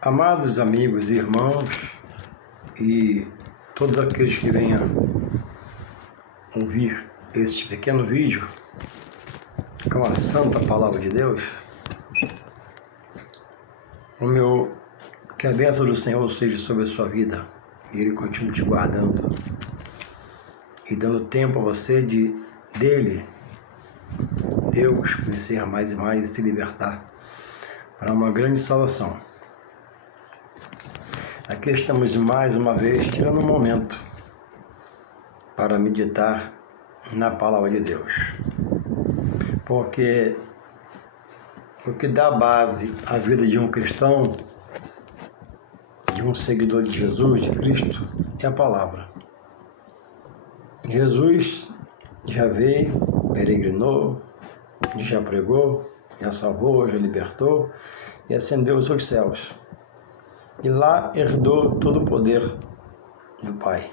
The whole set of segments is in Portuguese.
Amados amigos e irmãos, e todos aqueles que venham ouvir este pequeno vídeo com a santa palavra de Deus, que a bênção do Senhor seja sobre a sua vida e Ele continue te guardando e dando tempo a você dele, Deus, conhecer mais e mais e se libertar para uma grande salvação. Aqui estamos mais uma vez tirando um momento para meditar na palavra de Deus, porque o que dá base à vida de um cristão, de um seguidor de Jesus, de Cristo, é a palavra. Jesus já veio, peregrinou, já pregou, já salvou, já libertou e ascendeu aos seus céus. E lá herdou todo o poder do Pai,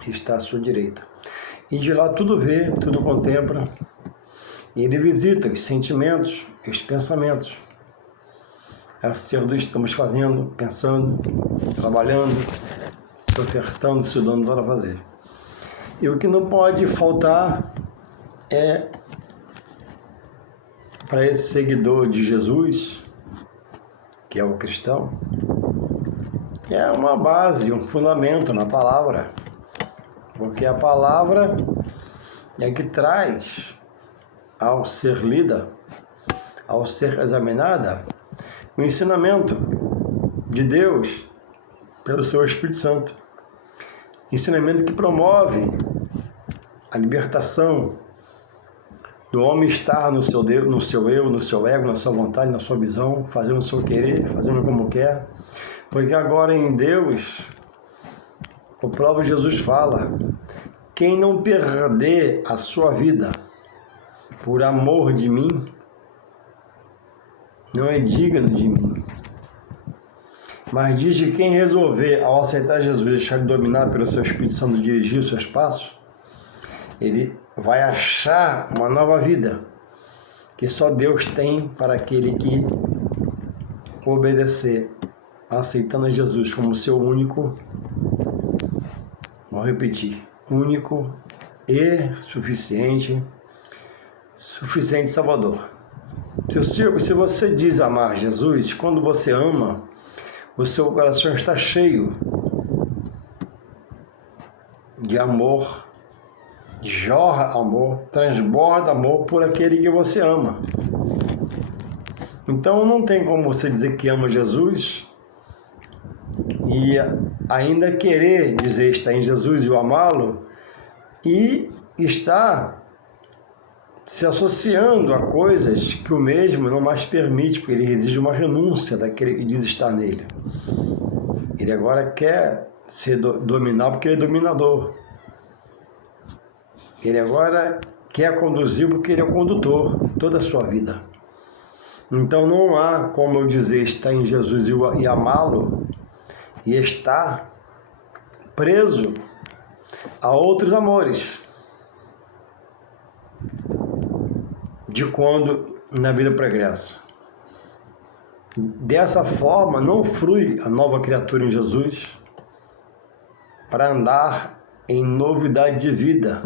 que está à sua direita. E de lá tudo vê, tudo contempla, e Ele visita os sentimentos e os pensamentos. Assim estamos fazendo, pensando, trabalhando, se ofertando, se dando para fazer. E o que não pode faltar é, para esse seguidor de Jesus, que é o cristão, é uma base, um fundamento na palavra, porque a palavra é que traz, ao ser lida, ao ser examinada, o ensinamento de Deus pelo seu Espírito Santo. Ensinamento que promove a libertação do homem estar no seu eu, no seu ego, na sua vontade, na sua visão, fazendo o seu querer, fazendo como quer. Porque agora em Deus, o próprio Jesus fala: quem não perder a sua vida por amor de mim, não é digno de mim. Mas diz que quem resolver, ao aceitar Jesus, deixar de dominar pelo seu Espírito Santo, dirigir os seus passos, ele vai achar uma nova vida, que só Deus tem para aquele que obedecer, aceitando Jesus como seu único, vou repetir, único e suficiente Salvador. Se você diz amar Jesus, quando você ama, o seu coração está cheio de amor, jorra amor, transborda amor por aquele que você ama. Então não tem como você dizer que ama Jesus e ainda querer dizer estar em Jesus e o amá-lo e estar se associando a coisas que o mesmo não mais permite, porque ele exige uma renúncia daquele que diz estar nele. Ele agora quer ser dominado porque ele é dominador. Ele agora quer conduzir porque ele é o condutor toda a sua vida. Então não há como eu dizer estar em Jesus e amá-lo e estar preso a outros amores de quando na vida pregressa. Dessa forma não flui a nova criatura em Jesus para andar em novidade de vida,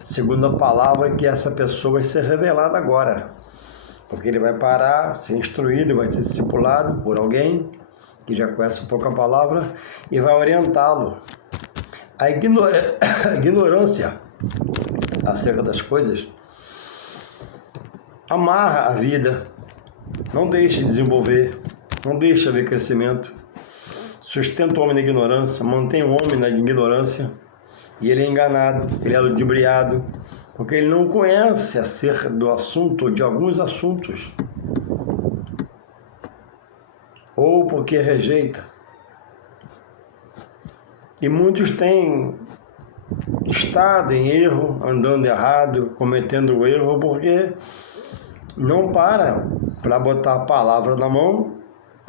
segundo a palavra que essa pessoa vai ser revelada agora. Porque ele vai parar, ser instruído, vai ser discipulado por alguém que já conhece um pouco a palavra e vai orientá-lo. A ignorância acerca das coisas amarra a vida, não deixa desenvolver, não deixa haver crescimento, sustenta o homem na ignorância, mantém o homem na ignorância e ele é enganado, ele é ludibriado, porque ele não conhece acerca do assunto, de alguns assuntos, ou porque rejeita. E muitos têm estado em erro, andando errado, cometendo o erro, porque não para botar a palavra na mão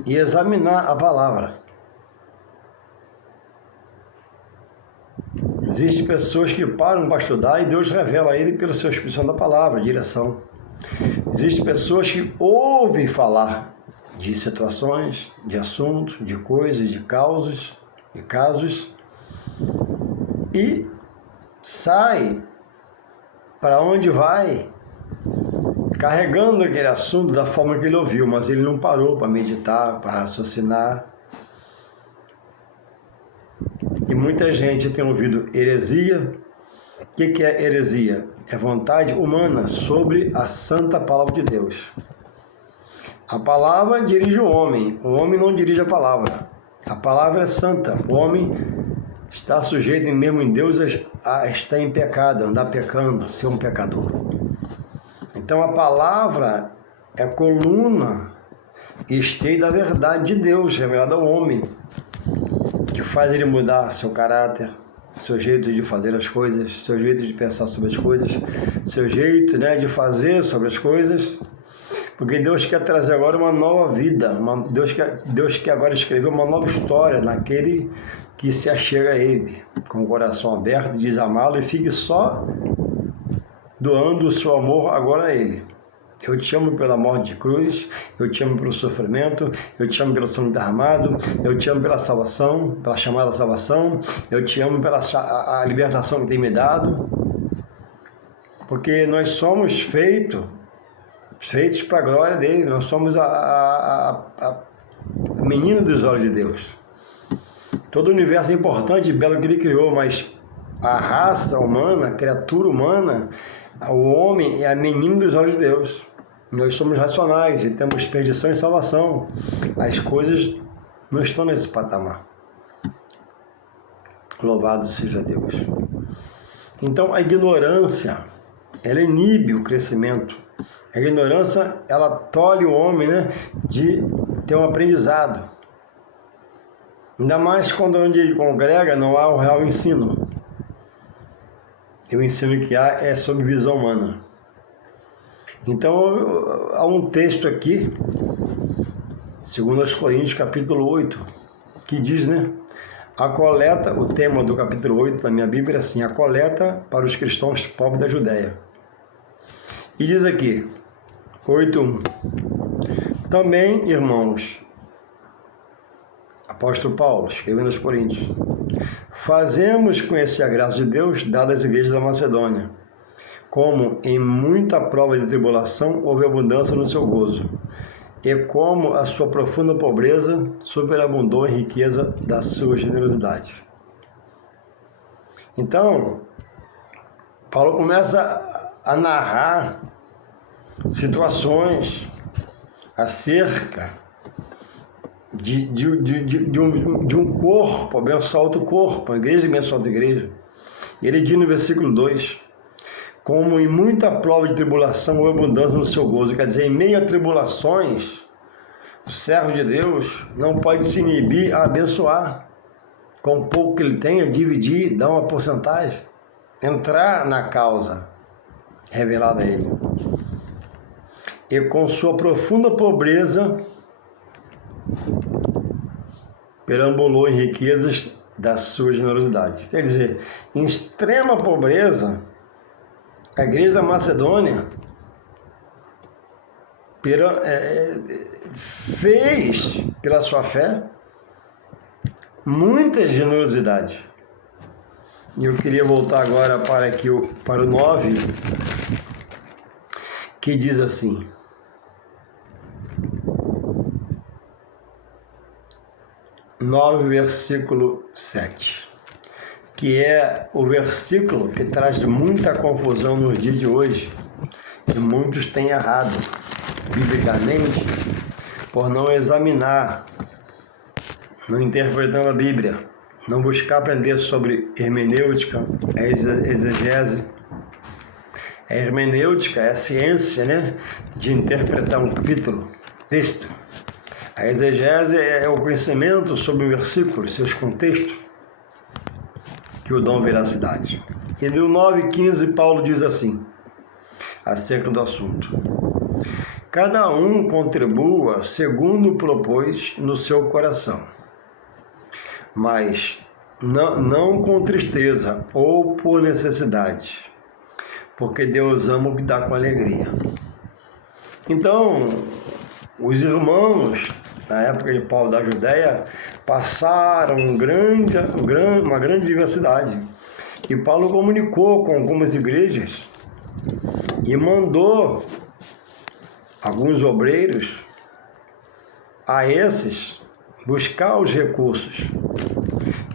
e examinar a palavra. Existem pessoas que param para estudar e Deus revela a ele pela sua expressão da palavra, direção. Existem pessoas que ouvem falar de situações, de assuntos, de coisas, de casos, e sai para onde vai, carregando aquele assunto da forma que ele ouviu, mas ele não parou para meditar, para raciocinar. E muita gente tem ouvido heresia. O que é heresia? É vontade humana sobre a santa palavra de Deus. A palavra dirige o homem não dirige a palavra. A palavra é santa, o homem está sujeito mesmo em Deus a estar em pecado, andar pecando, ser um pecador. Então a palavra é coluna e esteio da verdade de Deus, revelada ao homem, que faz ele mudar seu caráter, seu jeito de fazer as coisas, seu jeito de pensar sobre as coisas, seu jeito, de fazer sobre as coisas, porque Deus quer trazer agora uma nova vida, Deus quer agora escrever uma nova história naquele que se achega a Ele, com o coração aberto, diz amá-lo e fique só doando o seu amor agora a Ele. Eu te amo pela morte de cruz, eu te amo pelo sofrimento, eu te amo pelo sangue derramado, eu te amo pela salvação, pela chamada salvação, eu te amo pela a libertação que tem me dado, porque nós somos feitos para a glória dele, nós somos a menina dos olhos de Deus. Todo o universo é importante e belo que ele criou, mas a raça humana, a criatura humana, o homem é a menina dos olhos de Deus. Nós somos racionais e temos perdição e salvação. As coisas não estão nesse patamar. Louvado seja Deus. Então a ignorância, ela inibe o crescimento. A ignorância, ela tolhe o homem, de ter um aprendizado. Ainda mais quando onde ele congrega não há o real ensino. E o ensino que há é sobre visão humana. Então, há um texto aqui, 2 Coríntios, capítulo 8, que diz, a coleta, o tema do capítulo 8 da minha Bíblia é assim, a coleta para os cristãos pobres da Judéia. E diz aqui, 8:1, também, irmãos, apóstolo Paulo, escrevendo aos Coríntios, fazemos conhecer a graça de Deus dada às igrejas da Macedônia, como em muita prova de tribulação houve abundância no seu gozo, e como a sua profunda pobreza superabundou em riqueza da sua generosidade. Então, Paulo começa a narrar situações acerca de um corpo, abençoar outro corpo, a igreja abençoar outra igreja. E ele diz no versículo 2, como em muita prova de tribulação houve abundância no seu gozo. Quer dizer, em meio a tribulações, o servo de Deus não pode se inibir a abençoar. Com o pouco que ele tem, a dividir, dar uma porcentagem, entrar na causa revelada a ele. E com sua profunda pobreza, perambulou em riquezas da sua generosidade. Quer dizer, em extrema pobreza, a igreja da Macedônia fez, pela sua fé, muita generosidade. E eu queria voltar agora para o 9, que diz assim, 9, versículo 7, que é o versículo que traz muita confusão nos dias de hoje, e muitos têm errado, biblicamente, por não examinar, não interpretando a Bíblia, não buscar aprender sobre hermenêutica, exegese. A hermenêutica é a ciência, de interpretar um capítulo, texto. A exegese é o conhecimento sobre o versículo, seus contextos, que o dão veracidade. E no 9:15, Paulo diz assim, acerca do assunto. Cada um contribua segundo propôs no seu coração, mas não com tristeza ou por necessidade, porque Deus ama o que dá com alegria. Então, os irmãos, na época de Paulo da Judéia, passaram uma grande diversidade. E Paulo comunicou com algumas igrejas e mandou alguns obreiros a esses buscar os recursos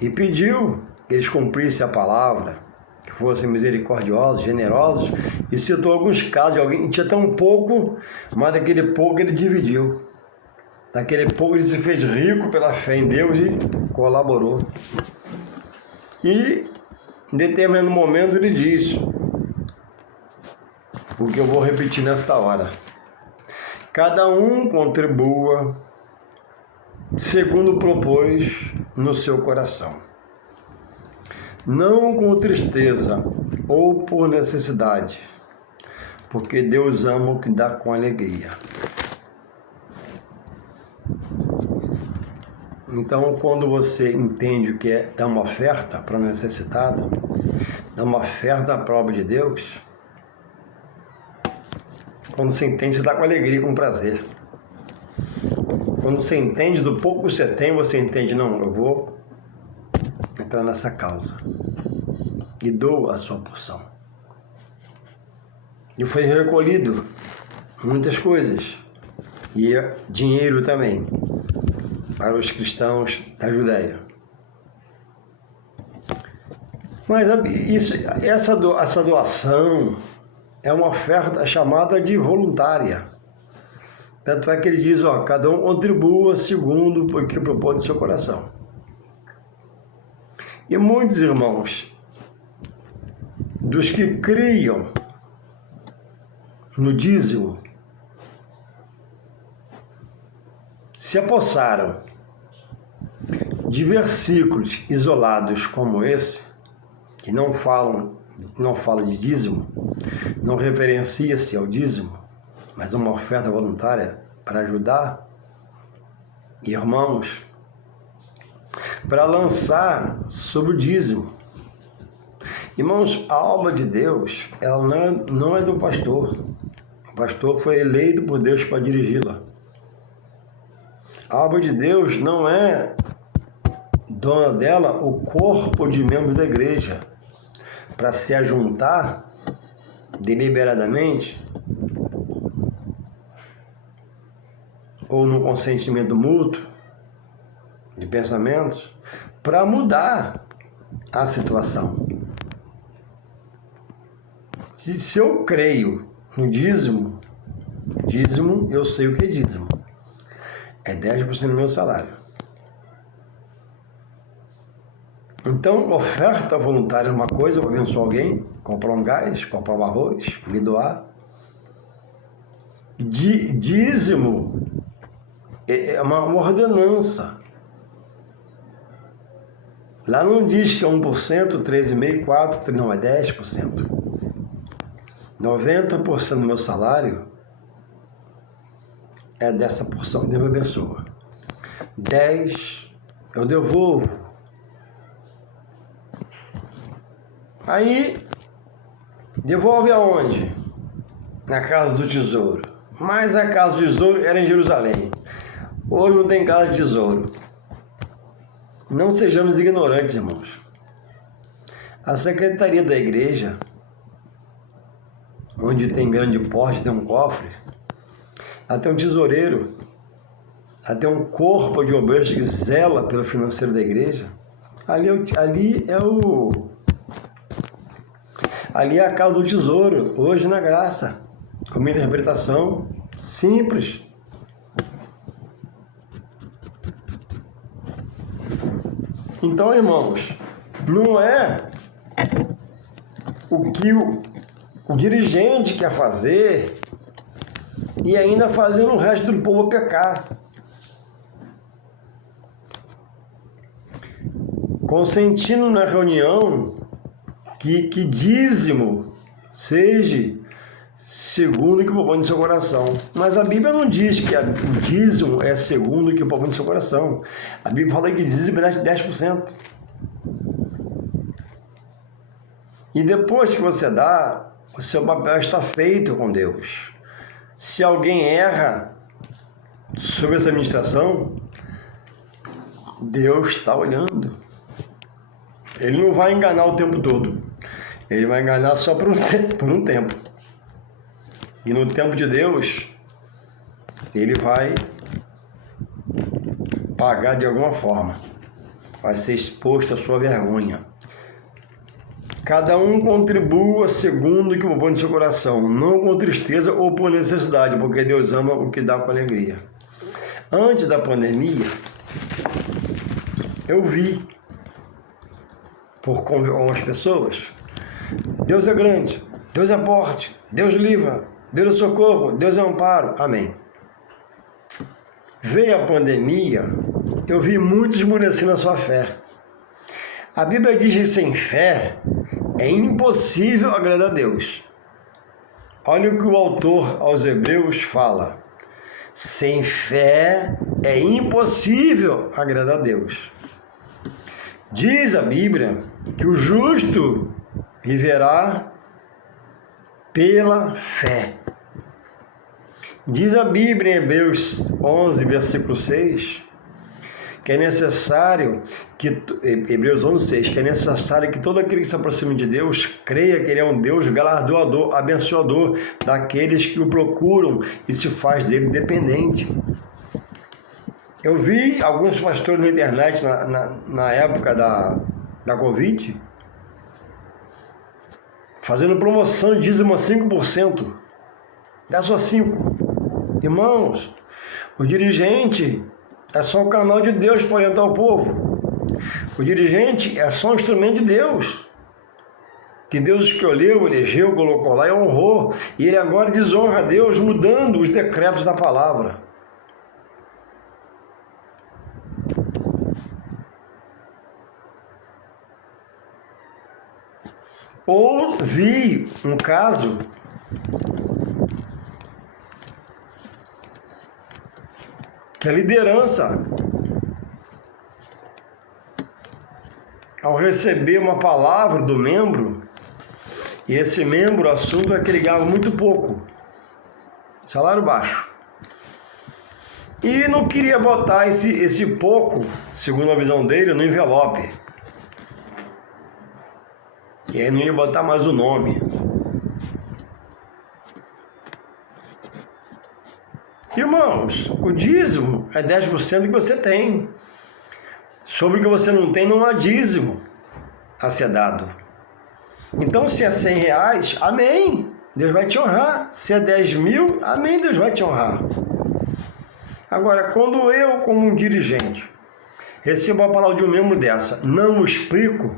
e pediu que eles cumprissem a palavra, que fossem misericordiosos, generosos, e citou alguns casos de alguém que tinha tão pouco, mas daquele pouco ele dividiu. Daquele pouco ele se fez rico pela fé em Deus e colaborou. E em determinado momento ele diz o que eu vou repetir nesta hora: cada um contribua segundo propôs no seu coração, não com tristeza ou por necessidade, porque Deus ama o que dá com alegria. Então, quando você entende o que é dar uma oferta para o necessitado, dar uma oferta à prova de Deus, quando você entende, você está com alegria, com prazer. Quando você entende do pouco que você tem, você entende, não, eu vou entrar nessa causa e dou a sua porção. E foi recolhido muitas coisas, e dinheiro também, para os cristãos da Judéia. Mas essa doação é uma oferta chamada de voluntária. Tanto é que ele diz, cada um contribua segundo o que propõe no seu coração. E muitos irmãos, dos que criam no dízimo, se apossaram de versículos isolados como esse, que não fala de dízimo, não referencia-se ao dízimo, mas é uma oferta voluntária para ajudar irmãos, para lançar sobre o dízimo. Irmãos, a obra de Deus, ela não é do pastor. O pastor foi eleito por Deus para dirigi-la. A obra de Deus não é dona dela o corpo de membros da igreja para se ajuntar deliberadamente ou no consentimento mútuo de pensamentos para mudar a situação. Se eu creio no dízimo, eu sei o que é dízimo. É 10% do meu salário. Então, oferta voluntária é uma coisa, eu abençoar alguém, comprar um gás, comprar um arroz, me doar. Dízimo é uma ordenança. Lá não diz que é 1%, 3,5%, 4%, não, é 10%. 90% do meu salário é dessa porção que Deus me abençoa. 10% eu devolvo. Aí, devolve aonde? Na casa do tesouro. Mas a casa do tesouro era em Jerusalém. Hoje não tem casa de tesouro. Não sejamos ignorantes, irmãos. A secretaria da igreja, onde tem grande porte, tem um cofre, até um tesoureiro, até um corpo de obreiros que zela pelo financeiro da igreja. Ali é a casa do tesouro, hoje na graça, com uma interpretação simples. Então, irmãos, não é o que o dirigente quer fazer e ainda fazendo o resto do povo pecar. Consentindo na reunião que dízimo seja segundo o que propõe no seu coração. Mas a Bíblia não diz que o dízimo é segundo o que propõe no seu coração. A Bíblia fala que dízimo é 10%. E depois que você dá, o seu papel está feito com Deus. Se alguém erra, sobre essa administração, Deus está olhando. Ele não vai enganar o tempo todo. Ele vai enganar só por um tempo. E no tempo de Deus, ele vai pagar de alguma forma. Vai ser exposto à sua vergonha. Cada um contribua segundo o que propõe no seu coração, não com tristeza ou por necessidade, porque Deus ama o que dá com alegria. Antes da pandemia, eu vi, por conviver com algumas pessoas, Deus é grande, Deus é forte, Deus livra, Deus é socorro, Deus é amparo. Amém. Veio a pandemia, eu vi muitos esmorecendo a sua fé. A Bíblia diz que sem fé é impossível agradar a Deus. Olha o que o autor aos Hebreus fala. Sem fé é impossível agradar a Deus. Diz a Bíblia que o justo viverá pela fé. Diz a Bíblia em Hebreus 11, versículo 6, que é necessário que, Hebreus 11, 6, que é necessário que todo aquele que se aproxime de Deus creia que Ele é um Deus galardoador, abençoador daqueles que o procuram e se faz dele dependente. Eu vi alguns pastores na internet na época da Covid fazendo promoção de dízimo a 5%. Dá só 5%. Irmãos, o dirigente é só o canal de Deus para orientar o povo. O dirigente é só um instrumento de Deus, que Deus escolheu, elegeu, colocou lá e honrou. E ele agora desonra a Deus mudando os decretos da palavra. Ou vi um caso que a liderança, ao receber uma palavra do membro, e esse membro, o assunto é que ele ganhava muito pouco, salário baixo, e não queria botar esse pouco, segundo a visão dele, no envelope. E aí não ia botar mais o nome. Irmãos, o dízimo é 10% do que você tem. Sobre o que você não tem, não há dízimo a ser dado. Então, se é R$100, amém, Deus vai te honrar. Se é 10 mil, amém, Deus vai te honrar. Agora, quando eu, como um dirigente, recebo a palavra de um membro dessa, não o explico,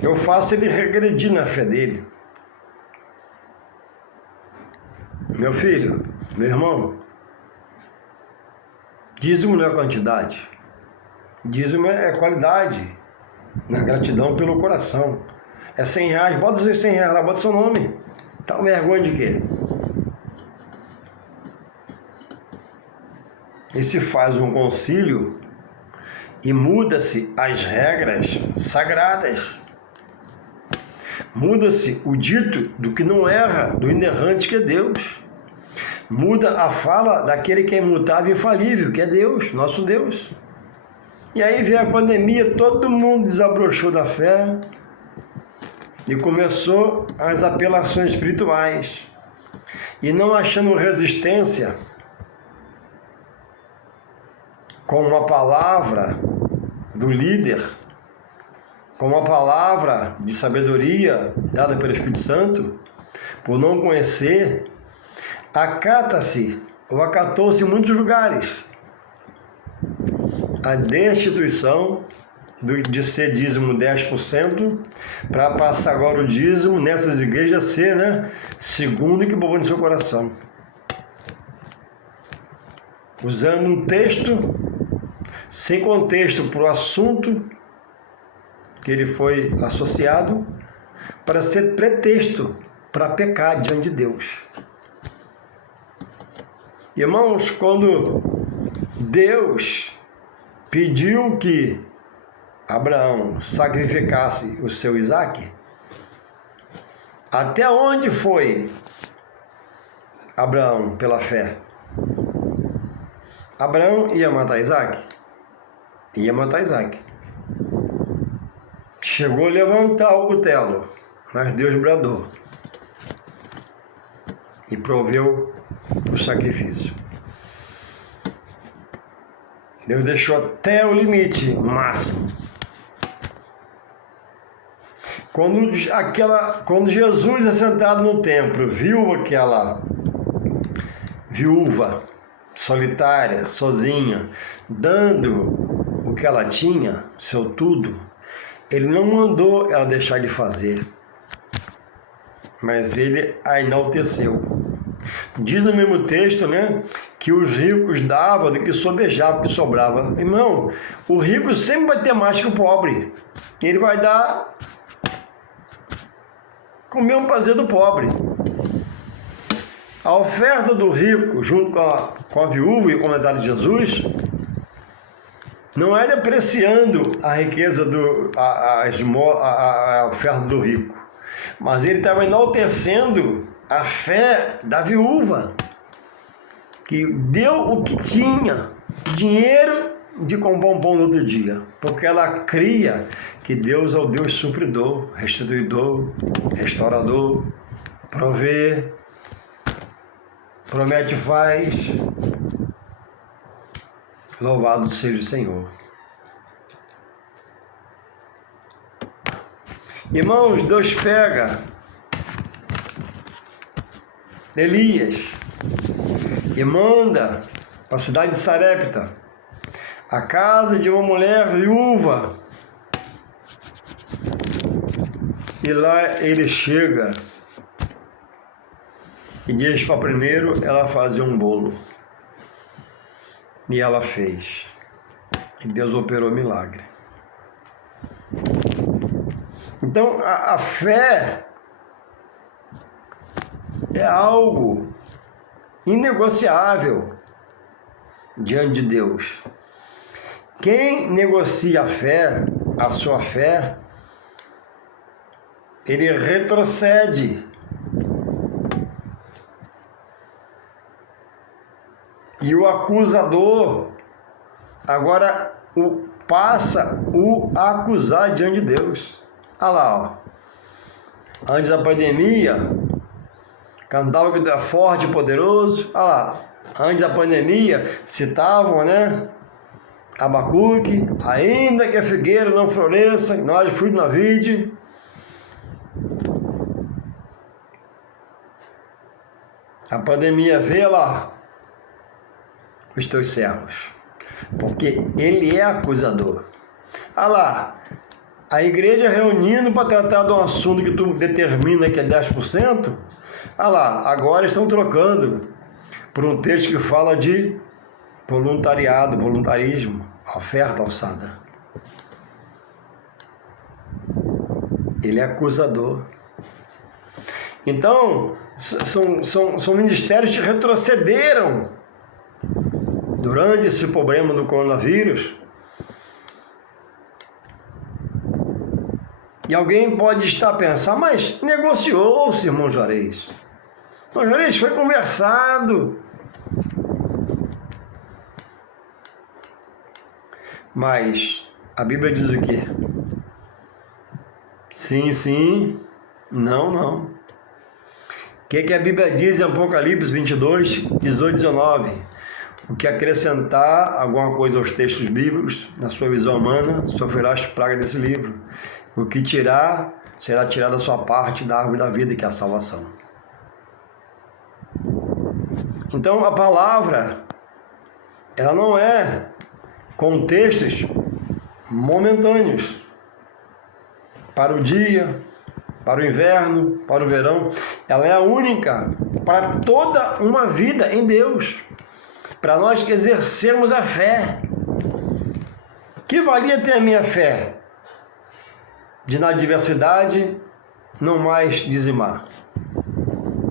eu faço ele regredir na fé dele. Meu filho, meu irmão, dízimo não é quantidade, dízimo é qualidade, na gratidão pelo coração. É R$100, bota os R$100 lá, bota seu nome. Tá com vergonha de quê? E se faz um concílio e muda-se as regras sagradas. Muda-se o dito do que não erra, do inerrante que é Deus. Muda a fala daquele que é imutável e infalível, que é Deus, nosso Deus. E aí veio a pandemia, todo mundo desabrochou da fé e começou as apelações espirituais. E não achando resistência com uma palavra do líder, com uma palavra de sabedoria dada pelo Espírito Santo, por não conhecer, acata-se ou acatou-se em muitos lugares a destituição de ser dízimo 10%, para passar agora o dízimo nessas igrejas ser, segundo o que botou no seu coração. Usando um texto sem contexto para o assunto que ele foi associado, para ser pretexto para pecar diante de Deus. Irmãos, quando Deus pediu que Abraão sacrificasse o seu Isaque, até onde foi Abraão pela fé? Abraão ia matar Isaac? Ia matar Isaac. Chegou a levantar o cutelo, mas Deus bradou e proveu o sacrifício. Deus deixou até o limite máximo. Quando Jesus, assentado no templo, viu aquela viúva solitária, sozinha, dando o que ela tinha, seu tudo, ele não mandou ela deixar de fazer, mas ele a enalteceu. Diz no mesmo texto, né, que os ricos davam do que sobejavam, que sobrava. Irmão, o rico sempre vai ter mais que o pobre. Ele vai dar com o mesmo prazer do pobre. A oferta do rico, junto com a viúva e o comentário de Jesus, não é depreciando a riqueza, a oferta do rico, mas ele estava enaltecendo a fé da viúva, que deu o que tinha, dinheiro de comprar um pão no outro dia, porque ela cria que Deus é o Deus supridor, restituidor, restaurador, provê, promete e faz. Louvado seja o Senhor. Irmãos, Deus pega Elias e manda para a cidade de Sarepta, a casa de uma mulher viúva. E lá ele chega e diz para primeiro ela fazer um bolo. E ela fez. E Deus operou milagre. Então, a fé é algo inegociável diante de Deus. Quem negocia a fé, a sua fé, ele retrocede. E o acusador agora passa a acusar diante de Deus. Olha lá, ó. Antes da pandemia, cantava que Deus é forte e poderoso. Olha lá, antes da pandemia, citavam, né? Abacuque, ainda que a figueira não floresça, não haja fruto na vide. A pandemia veio lá, os teus servos, porque ele é acusador. Olha lá, a igreja reunindo para tratar de um assunto que tu determina que é 10%, olha lá, agora estão trocando por um texto que fala de voluntariado, voluntarismo, oferta alçada. Ele é acusador. Então, são ministérios que retrocederam durante esse problema do coronavírus. E alguém pode estar pensando, mas negociou-se, irmão Juarez. Irmão Juarez, foi conversado. Mas a Bíblia diz o quê? Sim, sim, não, não. O que a Bíblia diz em Apocalipse 22, 18 e 19? O que acrescentar alguma coisa aos textos bíblicos, na sua visão humana, sofrerás praga desse livro. O que tirar, será tirado da sua parte da árvore da vida, que é a salvação. Então, a palavra, ela não é com textos momentâneos, para o dia, para o inverno, para o verão. Ela é a única para toda uma vida em Deus, para nós exercermos a fé. Que valia ter a minha fé? De na adversidade não mais dizimar.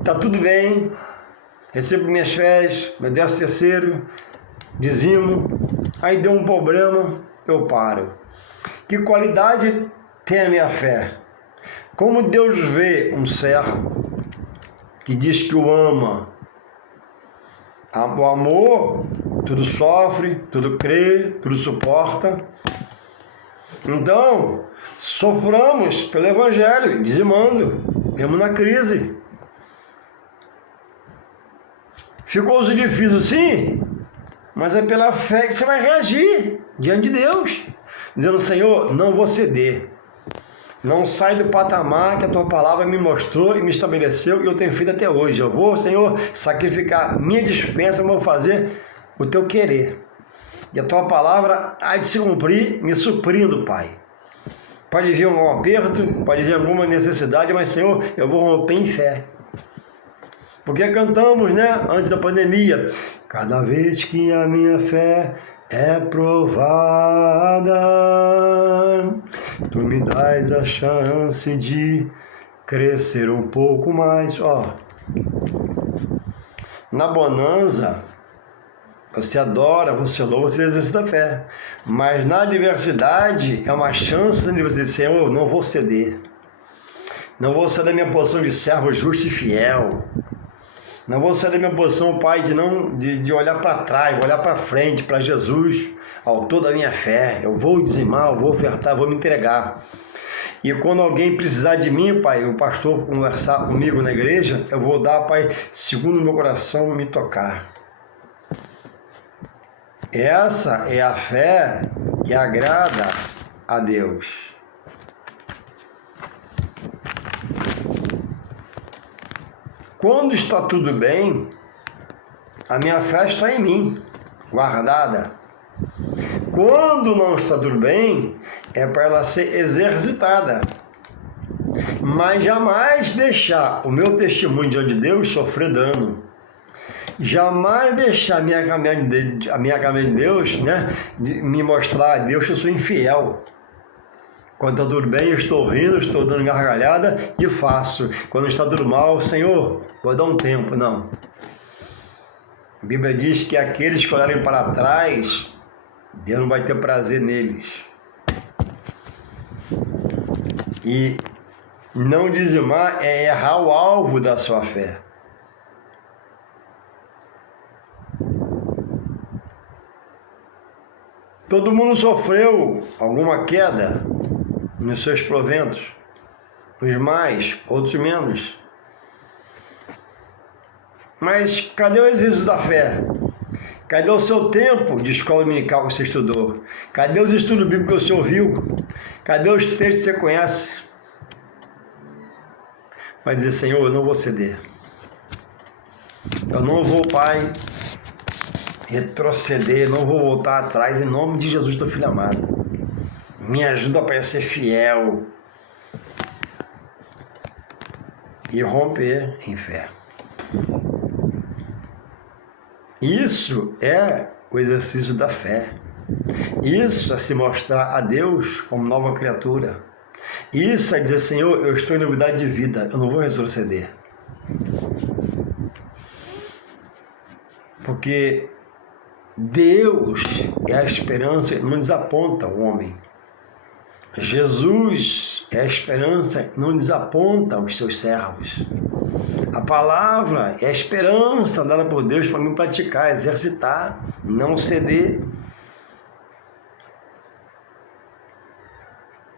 Tá tudo bem, recebo minhas fés, meu 13º, dizimo, aí deu um problema, eu paro. Que qualidade tem a minha fé? Como Deus vê um servo que diz que o ama, O amor, tudo sofre, tudo crê, tudo suporta. Então, soframos pelo Evangelho, dizimando, mesmo na crise. Ficou difícil sim, mas é pela fé que você vai reagir diante de Deus, dizendo: Senhor, não vou ceder. Não sai do patamar que a tua palavra me mostrou e me estabeleceu e eu tenho feito até hoje. Eu vou, Senhor, sacrificar minha dispensa, eu vou fazer o teu querer. E a tua palavra há de se cumprir, me suprindo, Pai. Pode vir um aperto, pode vir alguma necessidade, mas, Senhor, eu vou romper em fé. Porque cantamos, né, antes da pandemia: cada vez que a minha fé é provada, tu me dás a chance de crescer um pouco mais. Ó, na bonança, você adora, você louva, você exercita a fé. Mas na adversidade, é uma chance de você dizer: Senhor, não vou ceder. Não vou sair da minha posição de servo justo e fiel. Não vou sair da minha posição, Pai, de olhar para trás, olhar para frente, para Jesus, autor da minha fé. Eu vou dizimar, eu vou ofertar, eu vou me entregar. E quando alguém precisar de mim, Pai, o pastor conversar comigo na igreja, eu vou dar, Pai, segundo o meu coração me tocar. Essa é a fé que agrada a Deus. Quando está tudo bem, a minha fé está em mim, guardada. Quando não está tudo bem, é para ela ser exercitada. Mas jamais deixar o meu testemunho diante de Deus sofrer dano. Jamais deixar a minha caminhada de Deus, né, de me mostrar a Deus que eu sou infiel. Quando está tudo bem, eu estou rindo, estou dando gargalhada e faço. Quando está tudo mal, Senhor, vou dar um tempo. Não. A Bíblia diz que aqueles que olharem para trás, Deus não vai ter prazer neles. E não dizimar é errar o alvo da sua fé. Todo mundo sofreu alguma queda nos seus proventos, uns mais, outros menos. Mas cadê o exercício da fé? Cadê o seu tempo de escola dominical que você estudou? Cadê os estudos bíblicos que você ouviu? Cadê os textos que você conhece? Vai dizer: Senhor, eu não vou ceder. Eu não vou, Pai, retroceder, não vou voltar atrás, em nome de Jesus, teu filho amado. Me ajuda para ser fiel e romper em fé. Isso é o exercício da fé. Isso é se mostrar a Deus como nova criatura. Isso é dizer: Senhor, eu estou em novidade de vida, eu não vou retroceder. Porque Deus é a esperança e não desaponta o homem. Jesus é a esperança e não desaponta os seus servos. A palavra é a esperança dada por Deus para mim praticar, exercitar, não ceder.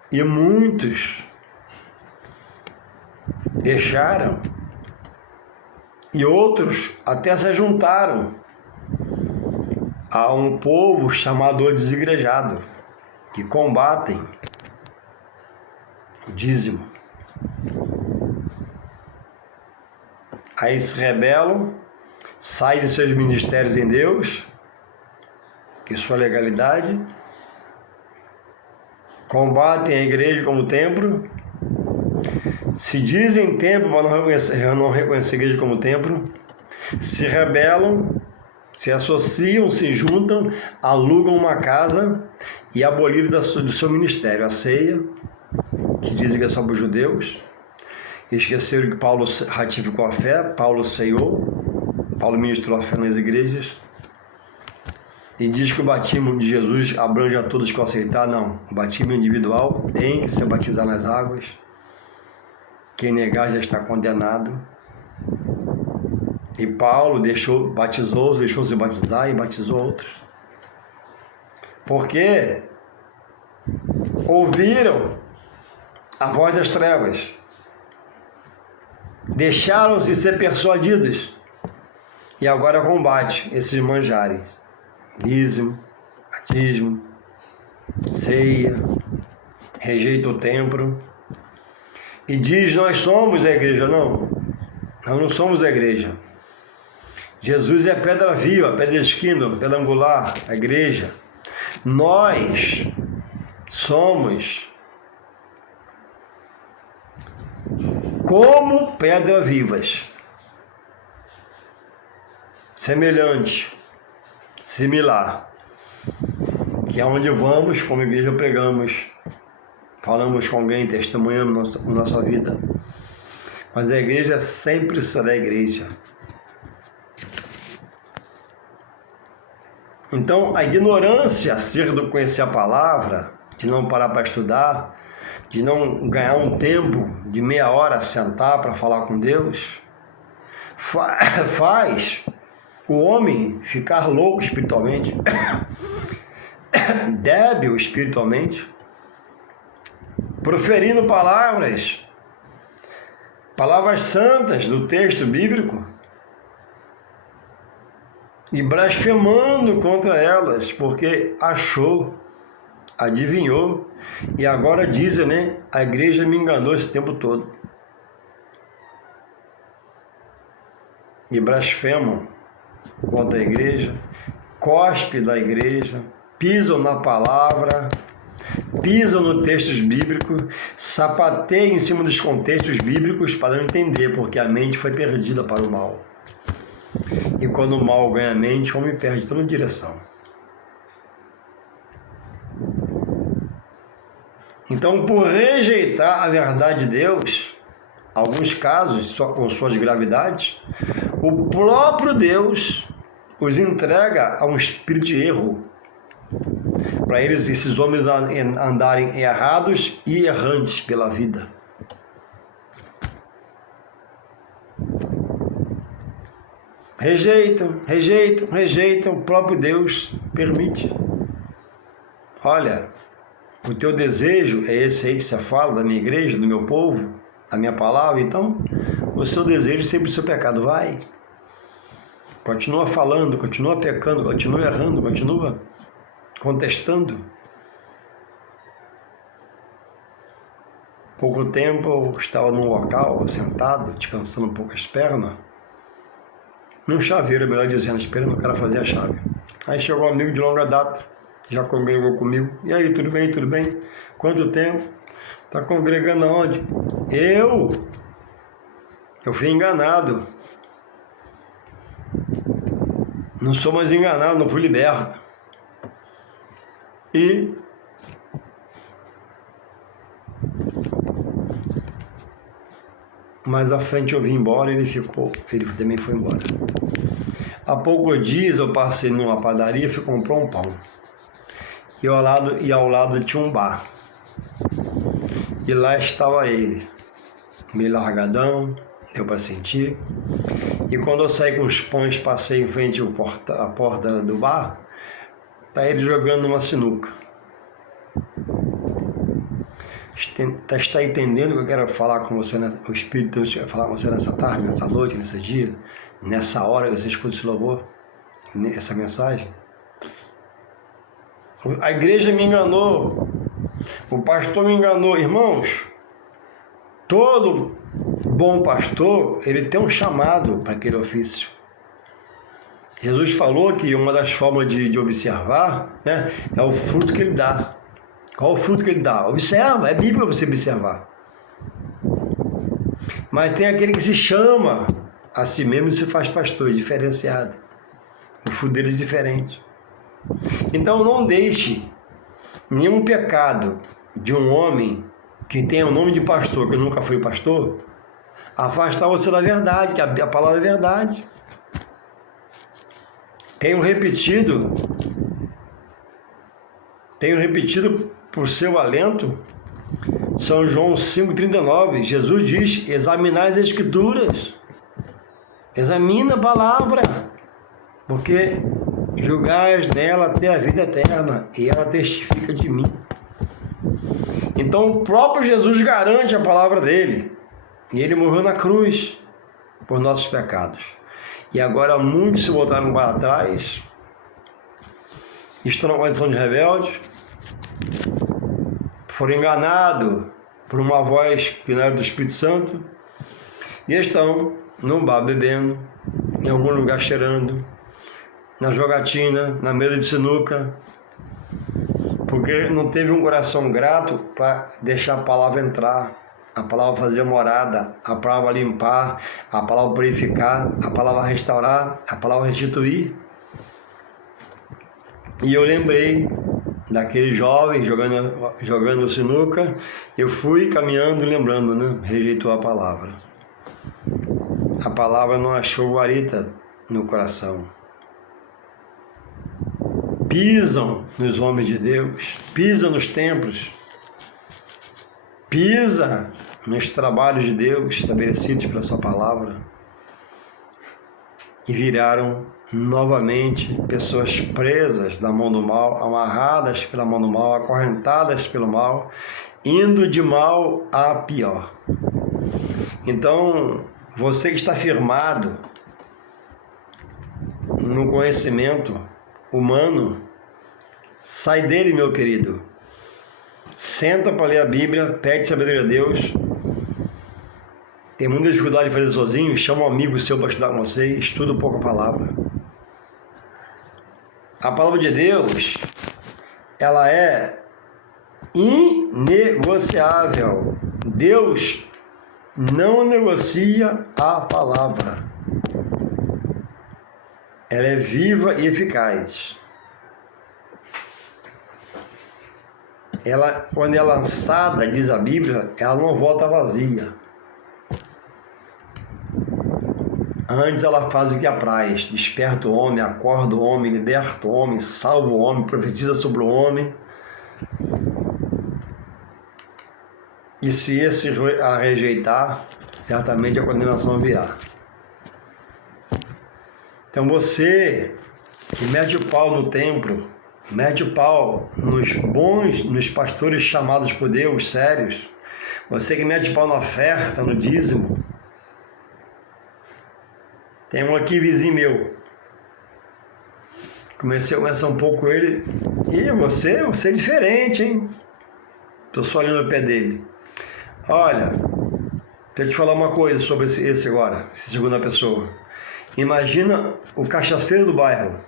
E muitos deixaram e outros até se juntaram a um povo chamado desigrejado, que combatem o dízimo. Aí se rebelam, saem de seus ministérios em Deus e sua legalidade, combatem a igreja como templo, se dizem templo para não reconhecer a igreja como templo, se rebelam, se associam, se juntam, alugam uma casa e aboliram do seu ministério a ceia, que dizem que é só para os judeus. Esqueceram que Paulo ratificou a fé, Paulo ceiou, Paulo ministrou a fé nas igrejas. E diz que o batismo de Jesus abrange a todos que o aceitar. Não, o batismo individual tem que ser batizado nas águas. Quem negar já está condenado. E Paulo batizou-os, deixou-se batizar e batizou outros. Porque ouviram a voz das trevas, deixaram-se ser persuadidos, e agora combate esses manjares: dízimo, batismo, ceia, rejeita o templo, e diz: nós somos a igreja. Não, nós não somos a igreja. Jesus é a pedra viva, a pedra de esquina, a pedra angular, a igreja. Nós somos como pedras vivas, semelhante, similar, que é onde vamos, como igreja, pregamos, falamos com alguém, testemunhamos nossa vida. Mas a igreja sempre será a igreja. Então, a ignorância acerca do conhecer a palavra, de não parar para estudar, de não ganhar um tempo de meia hora sentar para falar com Deus, faz o homem ficar louco espiritualmente, débil espiritualmente, proferindo palavras santas do texto bíblico, e blasfemando contra elas, porque achou, adivinhou, e agora dizem, né? A igreja me enganou esse tempo todo. E blasfemam contra a igreja, cospe da igreja, pisam na palavra, pisam no textos bíblicos, sapateiam em cima dos contextos bíblicos para não entender, porque a mente foi perdida para o mal. E quando o mal ganha a mente, o homem perde toda a direção. Então, por rejeitar a verdade de Deus, alguns casos, com suas gravidades, o próprio Deus os entrega a um espírito de erro, para esses homens andarem errados e errantes pela vida. Rejeitam, o próprio Deus permite. Olha, o teu desejo é esse aí que você fala, da minha igreja, do meu povo, da minha palavra, então o seu desejo sempre o seu pecado vai. Continua falando, continua pecando, continua errando, continua contestando. Pouco tempo eu estava num local, sentado, descansando um pouco as pernas, num chaveiro, melhor dizendo, esperando o cara fazer a chave. Aí chegou um amigo de longa data, já congregou comigo. E aí, tudo bem, tudo bem? Quanto tempo? Tá congregando aonde? Eu fui enganado. Não sou mais enganado, não fui liberto. E mais à frente eu vim embora, ele também foi embora. Há poucos dias eu passei numa padaria e fui comprar um pão. E ao lado tinha um bar. E lá estava ele, meio largadão, deu para sentir. E quando eu saí com os pães, passei em frente à porta do bar, tá ele jogando uma sinuca. Está entendendo o que eu quero falar com você, o Espírito Deus quer falar com você nessa tarde, nessa noite, nesse dia, nessa hora que você escuta esse louvor, essa mensagem? A igreja me enganou, o pastor me enganou. Irmãos, todo bom pastor, ele tem um chamado para aquele ofício. Jesus falou que uma das formas de observar, né, é o fruto que ele dá. Qual o fruto que ele dá? Observa, é Bíblia você observar. Mas tem aquele que se chama a si mesmo e se faz pastor, diferenciado. O fruto dele é diferente. Então não deixe nenhum pecado de um homem que tem o nome de pastor, que nunca foi pastor, afastar você da verdade, que a palavra é verdade. Tenho repetido por seu alento, São João 5,39, Jesus diz: examinai as Escrituras, Examina a palavra, porque julgais nela até a vida eterna, e ela testifica de mim. Então o próprio Jesus garante a palavra dele, e ele morreu na cruz por nossos pecados. E agora muitos se voltaram para trás, estão na condição de rebeldes, foram enganados por uma voz que não era do Espírito Santo, e estão num bar bebendo, em algum lugar cheirando, na jogatina, na mesa de sinuca, porque não teve um coração grato para deixar a palavra entrar, a palavra fazer morada, a palavra limpar, a palavra purificar, a palavra restaurar, a palavra restituir. E eu lembrei daquele jovem jogando sinuca, eu fui caminhando e lembrando, né? Rejeitou a palavra. A palavra não achou guarita no coração. Pisam nos homens de Deus, pisam nos templos, pisa nos trabalhos de Deus estabelecidos pela sua palavra e viraram novamente pessoas presas da mão do mal, amarradas pela mão do mal, acorrentadas pelo mal, indo de mal a pior. Então, você que está firmado no conhecimento humano, sai dele, meu querido. Senta para ler a Bíblia, pede sabedoria a Deus. Tem muita dificuldade de fazer sozinho, chama um amigo seu para estudar com você, estuda um pouco a palavra. A palavra de Deus, ela é inegociável. Deus não negocia a palavra. Ela é viva e eficaz. Ela, quando é lançada, diz a Bíblia, ela não volta vazia. Antes ela faz o que apraz, desperta o homem, acorda o homem, liberta o homem, salva o homem, profetiza sobre o homem. E se esse a rejeitar, certamente a condenação virá. Então você que mete o pau no templo, mete o pau nos pastores chamados por Deus, sérios, você que mete o pau na oferta, no dízimo. Tem um aqui vizinho meu. Comecei a conversar um pouco com ele. E você é diferente, hein? Estou só olhando o pé dele. Olha, deixa eu te falar uma coisa sobre esse agora, essa segunda pessoa. Imagina o cachaceiro do bairro.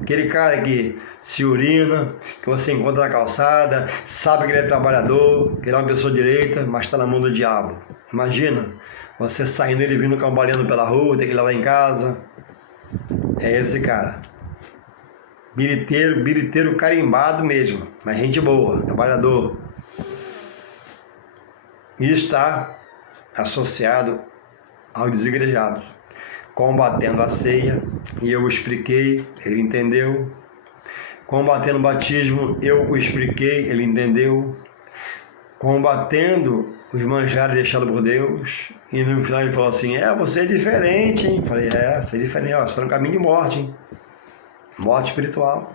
Aquele cara que se urina, que você encontra na calçada, sabe que ele é trabalhador, que ele é uma pessoa direita, mas está na mão do diabo. Imagina você saindo, ele vindo cambaleando pela rua, tem que levar em casa. É esse cara. Biriteiro carimbado mesmo, mas gente boa, trabalhador. E está associado aos desigrejados, combatendo a ceia, e eu o expliquei, ele entendeu. Combatendo o batismo, eu o expliquei, ele entendeu. Combatendo os manjares deixados por Deus, e no final ele falou assim, você é diferente, hein? Falei, você é diferente, você está no caminho de morte, hein? Morte espiritual.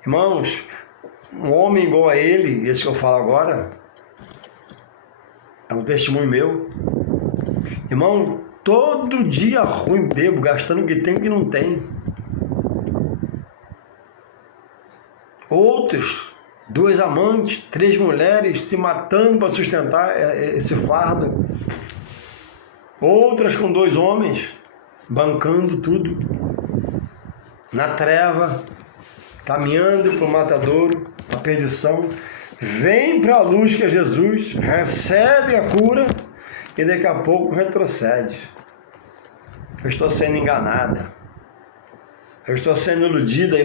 Irmãos, um homem igual a ele, esse que eu falo agora, é um testemunho meu. Irmão, todo dia ruim, bebo, gastando o que tem e o que não tem. Outros, 2 amantes, 3 mulheres se matando para sustentar esse fardo. Outras com 2 homens, bancando tudo. Na treva, caminhando para o matadouro, para a perdição. Vem para a luz que é Jesus, recebe a cura e daqui a pouco retrocede. Eu estou sendo enganada. Eu estou sendo iludido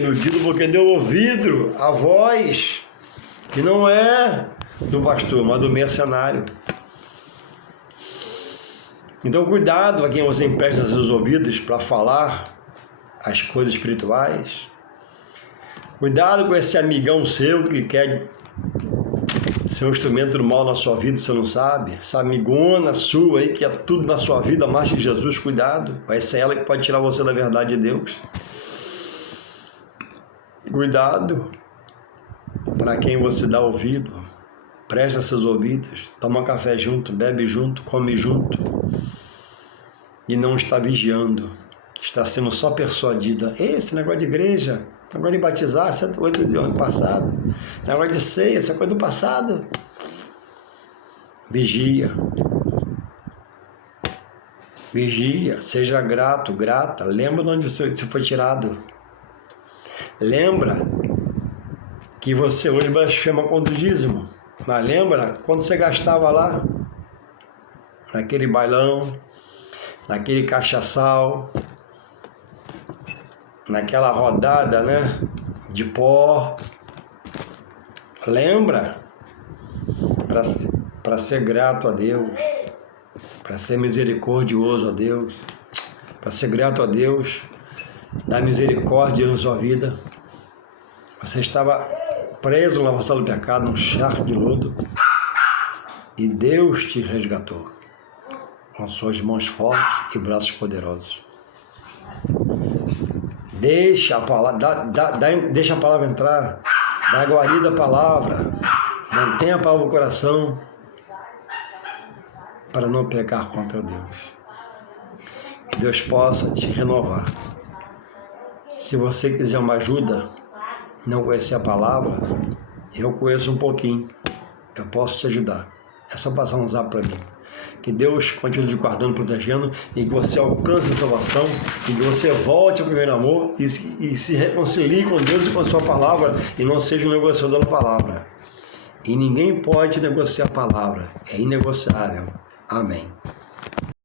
porque deu ouvido à voz que não é do pastor, mas do mercenário. Então cuidado a quem você empresta seus ouvidos para falar as coisas espirituais. Cuidado com esse amigão seu que quer ser um instrumento do mal na sua vida, você não sabe? Essa amigona sua aí, que é tudo na sua vida, marcha de Jesus, cuidado. Vai ser ela que pode tirar você da verdade de Deus. Cuidado para quem você dá ouvido. Presta seus ouvidos, toma café junto, bebe junto, come junto. E não está vigiando. Está sendo só persuadida. Esse negócio de igreja, negócio de batizar, isso é coisa do ano passado. Negócio de ceia, isso é coisa do passado. Vigia. Vigia. Seja grato, grata. Lembra de onde você foi tirado. Lembra que você hoje blasfema contra o dízimo. Mas lembra quando você gastava lá? Naquele bailão, naquele cachaçal, naquela rodada, né, de pó. Lembra? Para ser grato a Deus, para ser misericordioso a Deus, para ser grato a Deus, dar misericórdia na sua vida. Você estava preso na lavação do pecado, num charco de lodo, e Deus te resgatou com suas mãos fortes e braços poderosos. Deixa a palavra, deixa a palavra entrar, dá a guarida à palavra, mantenha a palavra no coração para não pecar contra Deus. Que Deus possa te renovar. Se você quiser uma ajuda, não conhecer a palavra, eu conheço um pouquinho, eu posso te ajudar. É só passar um zap para mim. Que Deus continue te guardando, protegendo, e que você alcance a salvação, e que você volte ao primeiro amor e se reconcilie com Deus e com a sua palavra, e não seja um negociador da palavra. E ninguém pode negociar a palavra, é inegociável. Amém.